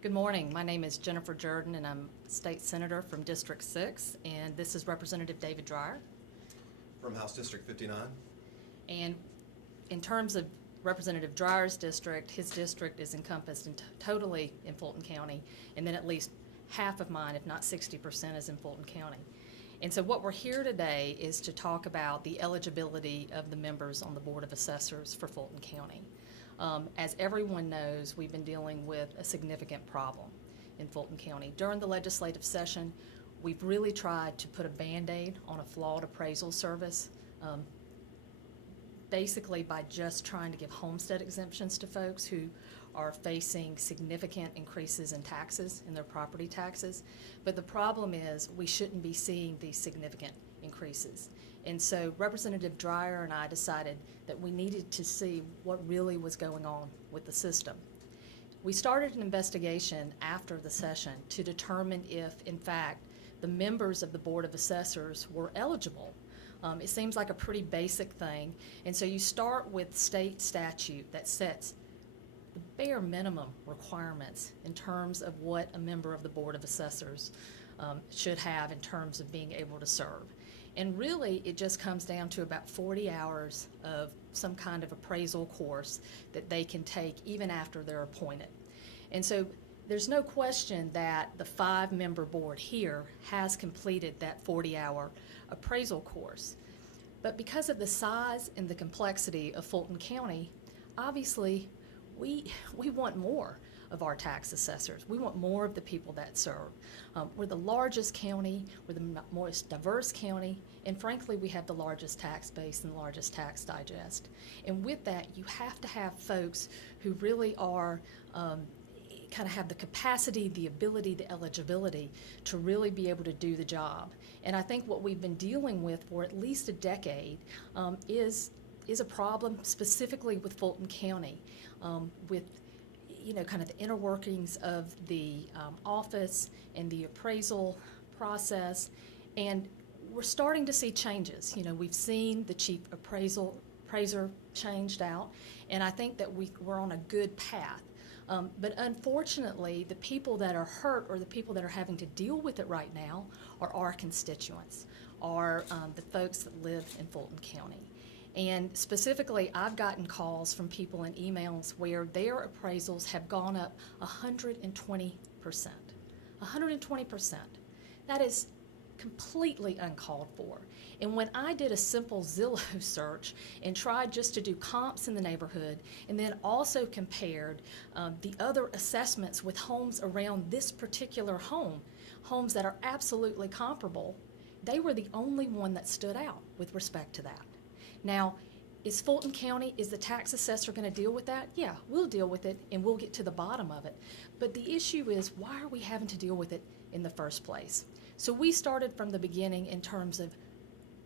Good morning. My name is Jennifer Jordan, and I'm State Senator from District 6, and this is Representative David Dreyer. From House District 59. And in terms of Representative Dreyer's district, his district is encompassed totally in Fulton County, and then at least half of mine, if not 60%, is in Fulton County. And so what we're here today is to talk about the eligibility of the members on the Board of Assessors for Fulton County. As everyone knows, we've been dealing with a significant problem in Fulton County. During the legislative session, we've really tried to put a Band-Aid on a flawed appraisal service, basically by just trying to give homestead exemptions to folks who are facing significant increases in taxes, in their property taxes. But the problem is we shouldn't be seeing these significant increases. And so Representative Dreyer and I decided that we needed to see what really was going on with the system. We started an investigation after the session to determine if, in fact, the members of the Board of Assessors were eligible. It seems like a pretty basic thing, and so you start with state statute that sets the bare minimum requirements in terms of what a member of the Board of Assessors should have in terms of being able to serve. And really, it just comes down to about 40 hours of some kind of appraisal course that they can take even after they're appointed. And so there's no question that the 5-member board here has completed that 40-hour appraisal course. But because of the size and the complexity of Fulton County, obviously we want more of our tax assessors. We want more of the people that serve. We're the largest county, we're the most diverse county, and frankly, we have the largest tax base and the largest tax digest. And with that, you have to have folks who really are kind of have the capacity, the ability, the eligibility to really be able to do the job. And I think what we've been dealing with for at least a decade is a problem specifically with Fulton County, with kind of the inner workings of the office and the appraisal process. And we're starting to see changes. We've seen the chief appraiser changed out, and I think that we're on a good path. But unfortunately, the people that are hurt or the people that are having to deal with it right now are our constituents, are the folks that live in Fulton County. And specifically, I've gotten calls from people and emails where their appraisals have gone up 120%. 120%. That is completely uncalled for. And when I did a simple Zillow search and tried just to do comps in the neighborhood and then also compared the other assessments with homes around this particular home, homes that are absolutely comparable, they were the only one that stood out with respect to that. Now, is Fulton County, is the tax assessor going to deal with that? Yeah, we'll deal with it and we'll get to the bottom of it. But the issue is, why are we having to deal with it in the first place? So we started from the beginning in terms of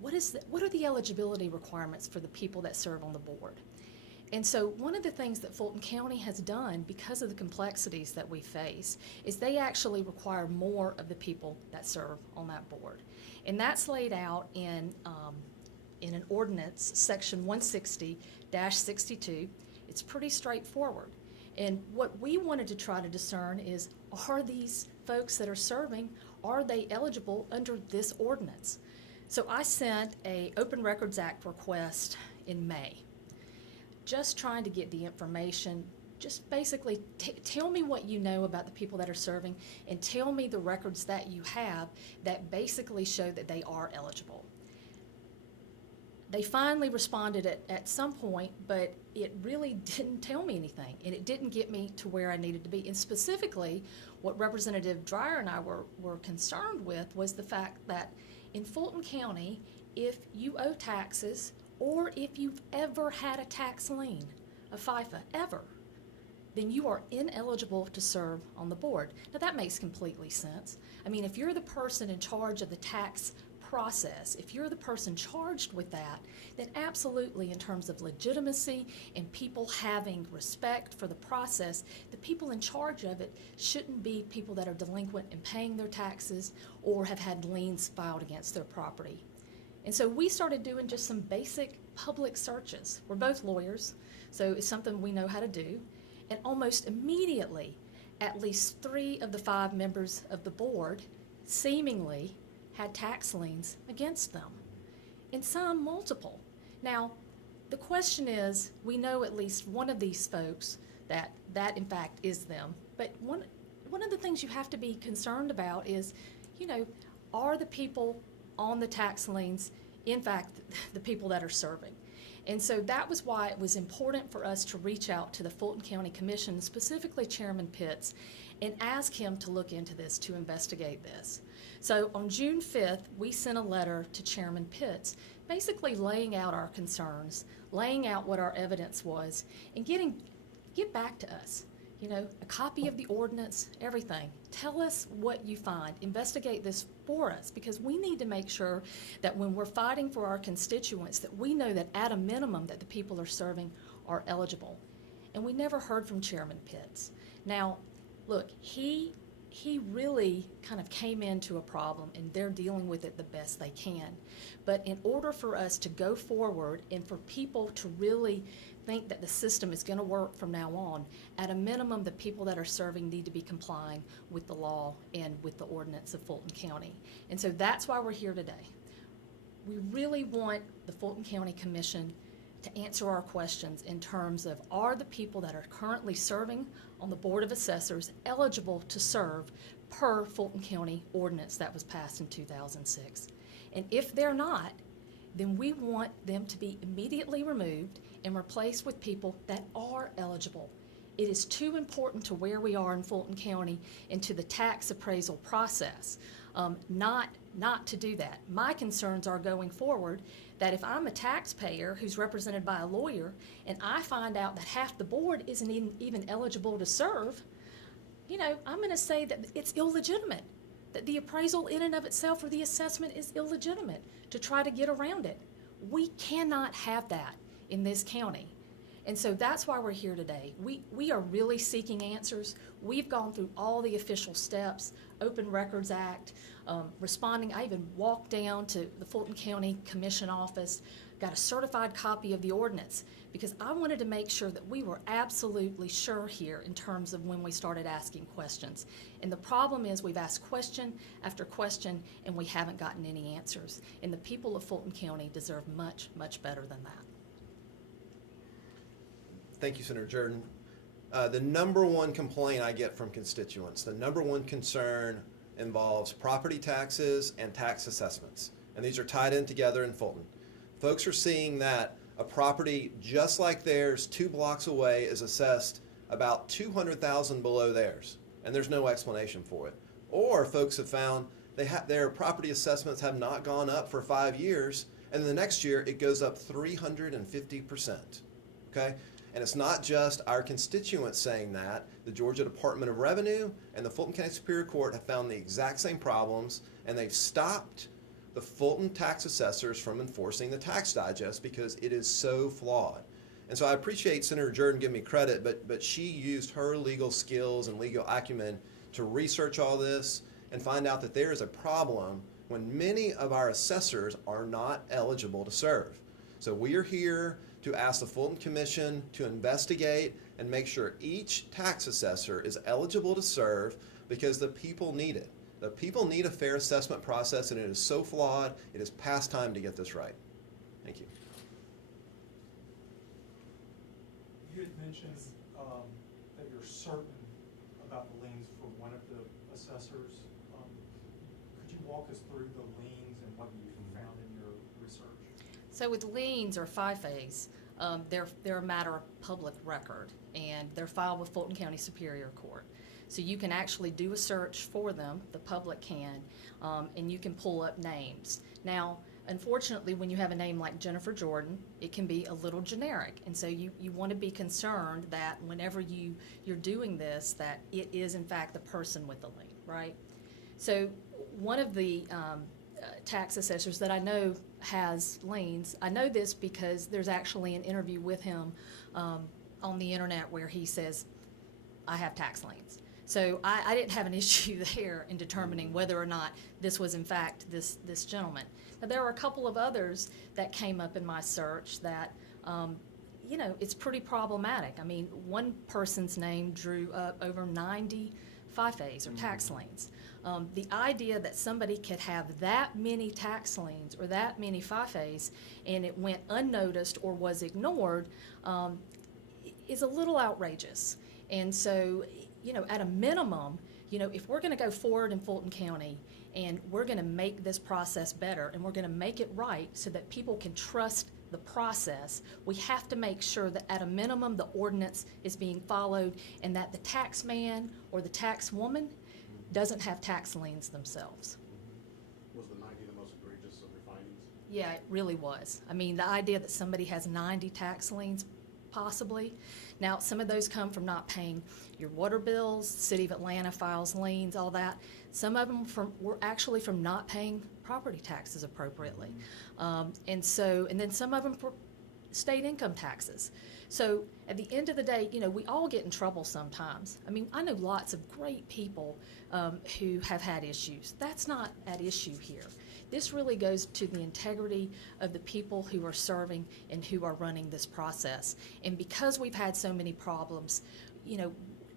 what are the eligibility requirements for the people that serve on the board? And so one of the things that Fulton County has done, because of the complexities that we face, is they actually require more of the people that serve on that board. And that's laid out in an ordinance, section 160-62. It's pretty straightforward. And what we wanted to try to discern is, are these folks that are serving, are they eligible under this ordinance? So I sent an Open Records Act request in May, just trying to get the information, just basically tell me what you know about the people that are serving and tell me the records that you have that basically show that they are eligible. They finally responded at some point, but it really didn't tell me anything, and it didn't get me to where I needed to be. And specifically, what Representative Dreyer and I were concerned with was the fact that in Fulton County, if you owe taxes or if you've ever had a tax lien, a FIFA, ever, then you are ineligible to serve on the board. Now that makes completely sense. I mean, if you're the person in charge of the tax process, if you're the person charged with that, then absolutely, in terms of legitimacy and people having respect for the process, the people in charge of it shouldn't be people that are delinquent in paying their taxes or have had liens filed against their property. And so we started doing just some basic public searches. We're both lawyers, so it's something we know how to do. And almost immediately, at least 3 of the 5 members of the board seemingly had tax liens against them, and some multiple. Now, the question is, we know at least one of these folks that in fact is them, but one of the things you have to be concerned about is, are the people on the tax liens, in fact, the people that are serving? And so that was why it was important for us to reach out to the Fulton County Commission, specifically Chairman Pitts, and ask him to look into this, to investigate this. So on June 5th, we sent a letter to Chairman Pitts, basically laying out our concerns, laying out what our evidence was, and get back to us. A copy of the ordinance, everything. Tell us what you find. Investigate this for us, because we need to make sure that when we're fighting for our constituents, that we know that at a minimum that the people are serving are eligible. And we never heard from Chairman Pitts. Now, look, he really kind of came into a problem, and they're dealing with it the best they can. But in order for us to go forward and for people to really think that the system is going to work from now on, at a minimum, the people that are serving need to be complying with the law and with the ordinance of Fulton County. And so that's why we're here today. We really want the Fulton County Commission to answer our questions in terms of, are the people that are currently serving on the Board of Assessors eligible to serve per Fulton County ordinance that was passed in 2006? And if they're not, then we want them to be immediately removed and replaced with people that are eligible. It is too important to where we are in Fulton County and to the tax appraisal process, not to do that. My concerns are going forward that if I'm a taxpayer who's represented by a lawyer and I find out that half the board isn't even eligible to serve, I'm going to say that it's illegitimate, that the appraisal in and of itself or the assessment is illegitimate to try to get around it. We cannot have that in this county. And so that's why we're here today. We are really seeking answers. We've gone through all the official steps, Open Records Act, responding. I even walked down to the Fulton County Commission office, got a certified copy of the ordinance, because I wanted to make sure that we were absolutely sure here in terms of when we started asking questions. And the problem is we've asked question after question and we haven't gotten any answers. And the people of Fulton County deserve much, much better than that. Thank you, Senator Jordan. The number one complaint I get from constituents, the number one concern involves property taxes and tax assessments. And these are tied in together in Fulton. Folks are seeing that a property just like theirs 2 blocks away is assessed about $200,000 below theirs, and there's no explanation for it. Or folks have found their property assessments have not gone up for 5 years, and the next year it goes up 350%. Okay? And it's not just our constituents saying that. The Georgia Department of Revenue and the Fulton County Superior Court have found the exact same problems, and they've stopped the Fulton tax assessors from enforcing the tax digest because it is so flawed. And so I appreciate Senator Jordan giving me credit, but she used her legal skills and legal acumen to research all this and find out that there is a problem when many of our assessors are not eligible to serve. So we are here to ask the Fulton Commission to investigate and make sure each tax assessor is eligible to serve, because the people need it. The people need a fair assessment process, and it is so flawed, it is past time to get this right. Thank you. You had mentioned that you're certain about the liens for one of the assessors. Could you walk us through the liens and what you found in your research? So with liens or FIFAs, they're a matter of public record, and they're filed with Fulton County Superior Court. So you can actually do a search for them, the public can, and you can pull up names. Now, unfortunately, when you have a name like Jennifer Jordan, it can be a little generic, and so you want to be concerned that whenever you're doing this, that it is in fact the person with the lien, right? So one of the tax assessors that I know has liens, I know this because there's actually an interview with him on the internet where he says, I have tax liens. So I didn't have an issue there in determining whether or not this was in fact this gentleman. Now there were a couple of others that came up in my search that you know, it's pretty problematic. I mean, one person's name drew up over 90 FIFAs or tax liens. The idea that somebody could have that many tax liens or that many FIFAs and it went unnoticed or was ignored is a little outrageous. And so, you know, at a minimum, you know, if we're going to go forward in Fulton County and we're going to make this process better and we're going to make it right so that people can trust the process, we have to make sure that at a minimum the ordinance is being followed and that the tax man or the tax woman doesn't have tax liens themselves. Was the 90 the most egregious of your findings? Yeah, it really was. I mean, the idea that somebody has 90 tax liens, possibly. Now, some of those come from not paying your water bills, City of Atlanta files liens, all that. Some of them were actually from not paying property taxes appropriately. And then some of them for state income taxes. So at the end of the day, you know, we all get in trouble sometimes. I mean, I know lots of great people who have had issues. That's not at issue here. This really goes to the integrity of the people who are serving and who are running this process. And because we've had so many problems, you know,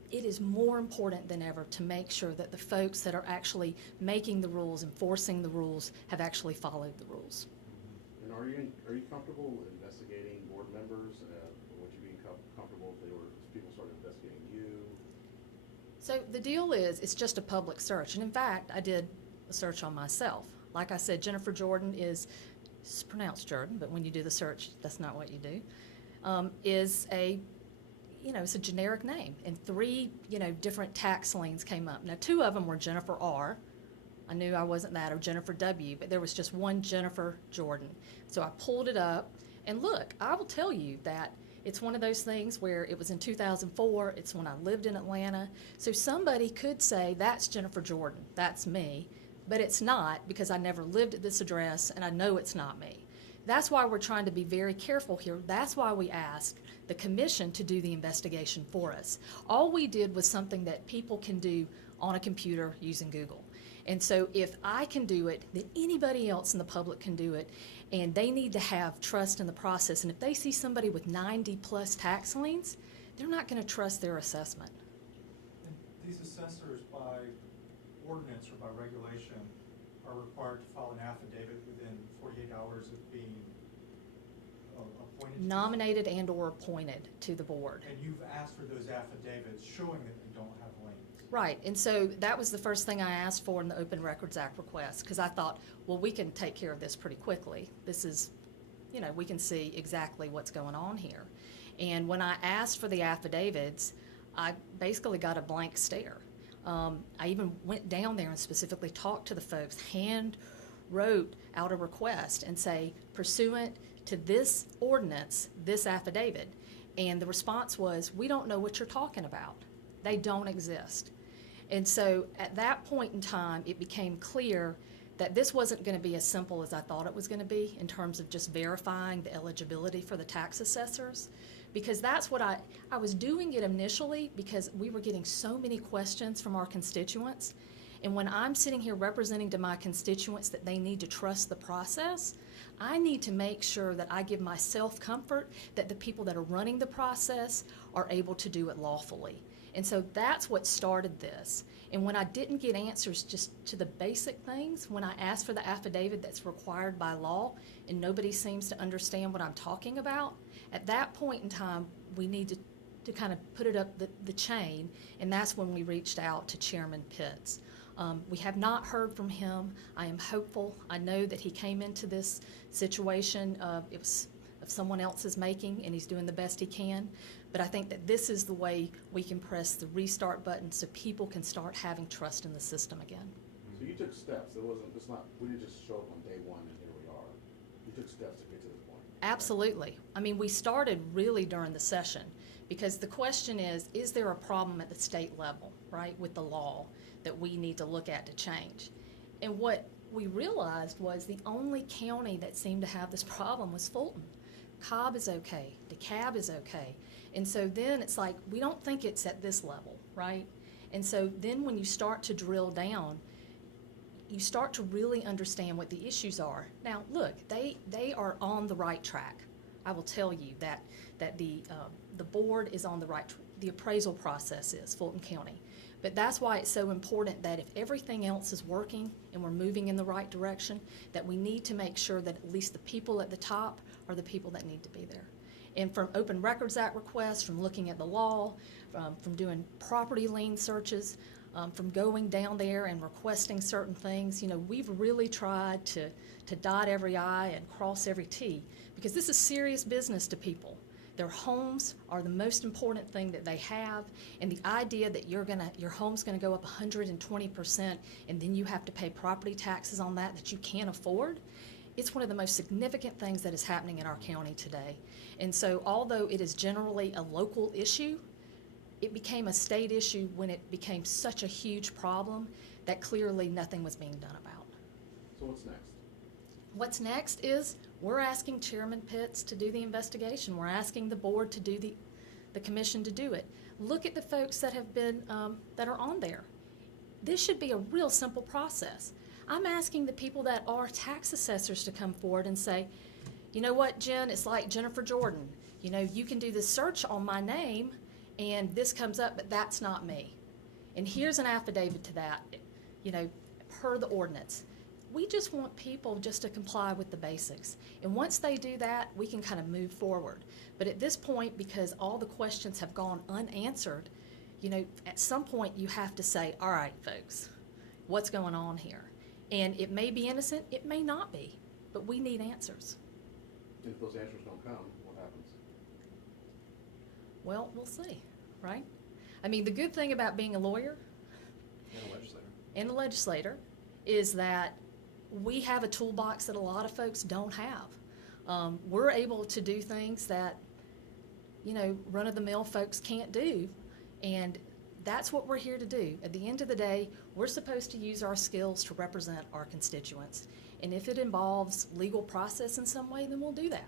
it is more important than ever to make sure that the folks that are actually making the rules, enforcing the rules, have actually followed the rules. And are you comfortable investigating board members? Would you be comfortable if people started investigating you? So the deal is, it's just a public search. And in fact, I did a search on myself. Like I said, Jennifer Jordan it's pronounced Jordan, but when you do the search, that's not what you do, is it's a generic name. And 3, different tax liens came up. Now, 2 of them were Jennifer R. I knew I wasn't that, or Jennifer W., but there was just one Jennifer Jordan. So I pulled it up, and look, I will tell you that it's one of those things where it was in 2004, it's when I lived in Atlanta. So somebody could say, that's Jennifer Jordan, that's me, but it's not, because I never lived at this address, and I know it's not me. That's why we're trying to be very careful here. That's why we asked the commission to do the investigation for us. All we did was something that people can do on a computer using Google. And so if I can do it, then anybody else in the public can do it, and they need to have trust in the process. And if they see somebody with 90+ tax liens, they're not going to trust their assessment. And these assessors, by ordinance or by regulation, are required to file an affidavit within 48 hours of being appointed? Nominated and or appointed to the board. And you've asked for those affidavits showing that you don't have liens? Right, and so that was the first thing I asked for in the Open Records Act request, because I thought, well, we can take care of this pretty quickly. This is, we can see exactly what's going on here. And when I asked for the affidavits, I basically got a blank stare. I even went down there and specifically talked to the folks, hand wrote out a request and say, pursuant to this ordinance, this affidavit. And the response was, we don't know what you're talking about. They don't exist. And so at that point in time, it became clear that this wasn't going to be as simple as I thought it was going to be in terms of just verifying the eligibility for the tax assessors. Because that's what I was doing it initially because we were getting so many questions from our constituents. And when I'm sitting here representing to my constituents that they need to trust the process, I need to make sure that I give myself comfort that the people that are running the process are able to do it lawfully. And so that's what started this. And when I didn't get answers just to the basic things, when I asked for the affidavit that's required by law and nobody seems to understand what I'm talking about, at that point in time, we need to kind of put it up the chain, and that's when we reached out to Chairman Pitts. We have not heard from him. I am hopeful. I know that he came into this situation it was of someone else's making, and he's doing the best he can. But I think that this is the way we can press the restart button so people can start having trust in the system again. So you took steps. We didn't just show up on day one and here we are. You took steps to get to this point. Absolutely. I mean, we started really during the session because the question is there a problem at the state level, right, with the law that we need to look at to change? And what we realized was the only county that seemed to have this problem was Fulton. Cobb is okay, DeKalb is okay. And so then it's like, we don't think it's at this level, right? And so then when you start to drill down, you start to really understand what the issues are. Now, look, they are on the right track. I will tell you that the board is on the right, the appraisal process is, Fulton County. But that's why it's so important that if everything else is working and we're moving in the right direction, that we need to make sure that at least the people at the top are the people that need to be there. And from Open Records Act requests, from looking at the law, from doing property lien searches, from going down there and requesting certain things, you know, we've really tried to dot every I and cross every T, because this is serious business to people. Their homes are the most important thing that they have, and the idea that your home's gonna go up 120% and then you have to pay property taxes on that you can't afford, it's one of the most significant things that is happening in our county today. And so although it is generally a local issue, it became a state issue when it became such a huge problem that clearly nothing was being done about. So what's next? What's next is we're asking Chairman Pitts to do the investigation. We're asking the board to do the commission to do it. Look at the folks that have been, that are on there. This should be a real simple process. I'm asking the people that are tax assessors to come forward and say, you know what, Jen, it's like Jennifer Jordan. You know, you can do this search on my name and this comes up, but that's not me. And here's an affidavit to that, you know, per the ordinance. We just want people just to comply with the basics. And once they do that, we can kind of move forward. But at this point, because all the questions have gone unanswered, you know, at some point you have to say, all right, folks, what's going on here? And it may be innocent, it may not be, but we need answers. And if those answers don't come, what happens? Well, we'll see, right? I mean, the good thing about being a lawyer And a legislator. and a legislator is that we have a toolbox that a lot of folks don't have. We're able to do things that, you know, run-of-the-mill folks can't do, and that's what we're here to do. At the end of the day, we're supposed to use our skills to represent our constituents, and if it involves legal process in some way, then we'll do that.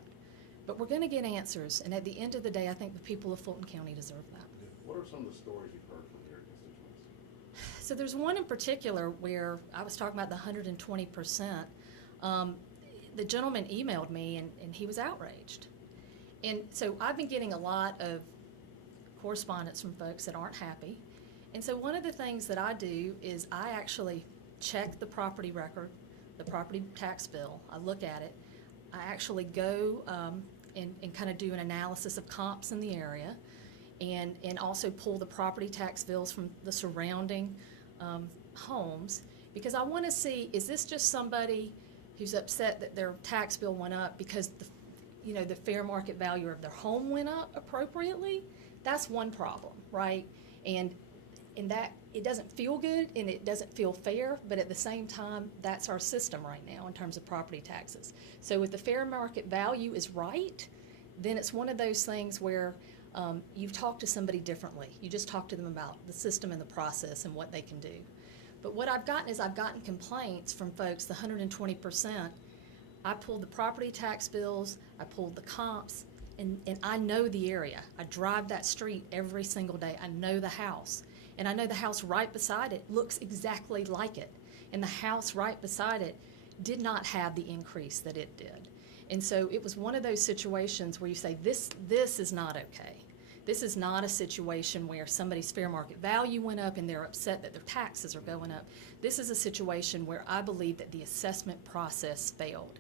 But we're gonna get answers, and at the end of the day, I think the people of Fulton County deserve that. What are some of the stories you've heard from your constituents? So there's one in particular where I was talking about the 120%. The gentleman emailed me and he was outraged. And so I've been getting a lot of correspondence from folks that aren't happy. And so one of the things that I do is I actually check the property record, the property tax bill. I look at it. I actually go and kind of do an analysis of comps in the area, and also pull the property tax bills from the surrounding homes, because I want to see, is this just somebody who's upset that their tax bill went up because the fair market value of their home went up appropriately? That's one problem, right? And that it doesn't feel good and it doesn't feel fair, but at the same time, that's our system right now in terms of property taxes. So if the fair market value is right, then it's one of those things where you've talked to somebody differently. You just talk to them about the system and the process and what they can do. But what I've gotten is I've gotten complaints from folks, the 120%. I pulled the property tax bills, I pulled the comps, and I know the area. I drive that street every single day. I know the house. And I know the house right beside it looks exactly like it. And the house right beside it did not have the increase that it did. And so it was one of those situations where you say, this is not okay. This is not a situation where somebody's fair market value went up and they're upset that their taxes are going up. This is a situation where I believe that the assessment process failed.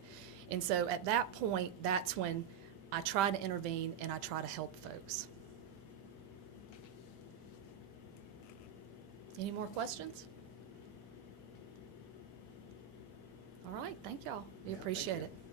And so at that point, that's when I try to intervene and I try to help folks. Any more questions? All right, thank y'all. We Yeah, appreciate thank it. you.